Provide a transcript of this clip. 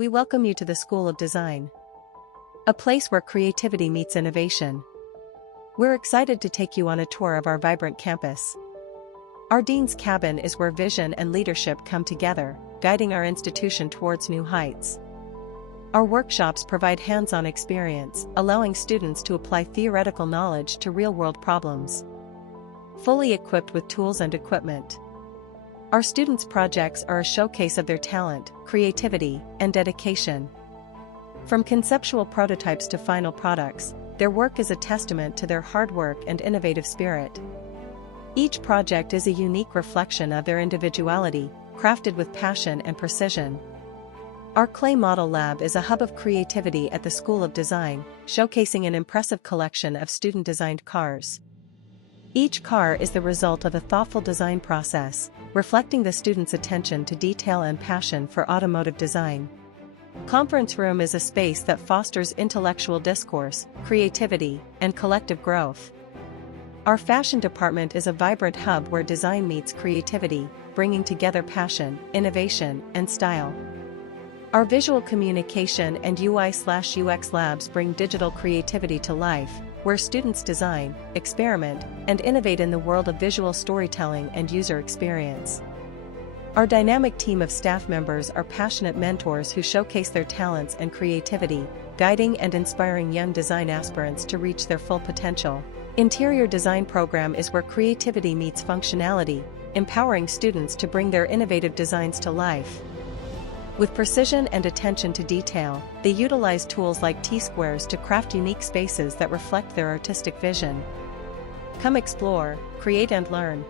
we welcome you to the School of Design, a place where creativity meets innovation. We're excited to take you on a tour of our vibrant campus. Our Dean's Cabin is where vision and leadership come together, guiding our institution towards new heights. Our workshops provide hands-on experience, allowing students to apply theoretical knowledge to real-world problems. Fully equipped with tools and equipment, our students' projects are a showcase of their talent, creativity, and dedication. From conceptual prototypes to final products, their work is a testament to their hard work and innovative spirit. Each project is a unique reflection of their individuality, crafted with passion and precision. Our Clay Model Lab is a hub of creativity at the School of Design, showcasing an impressive collection of student-designed cars. Each car is the result of a thoughtful design process, reflecting the students' attention to detail and passion for automotive design. Conference Room is a space that fosters intellectual discourse, creativity, and collective growth. Our Fashion Department is a vibrant hub where design meets creativity, bringing together passion, innovation, and style. Our Visual Communication and UI/UX labs bring digital creativity to life, where students design, experiment, and innovate in the world of visual storytelling and user experience. Our dynamic team of staff members are passionate mentors who showcase their talents and creativity, guiding and inspiring young design aspirants to reach their full potential. Interior Design program is where creativity meets functionality, empowering students to bring their innovative designs to life. With precision and attention to detail, they utilize tools like T-squares to craft unique spaces that reflect their artistic vision. Come explore, create and learn.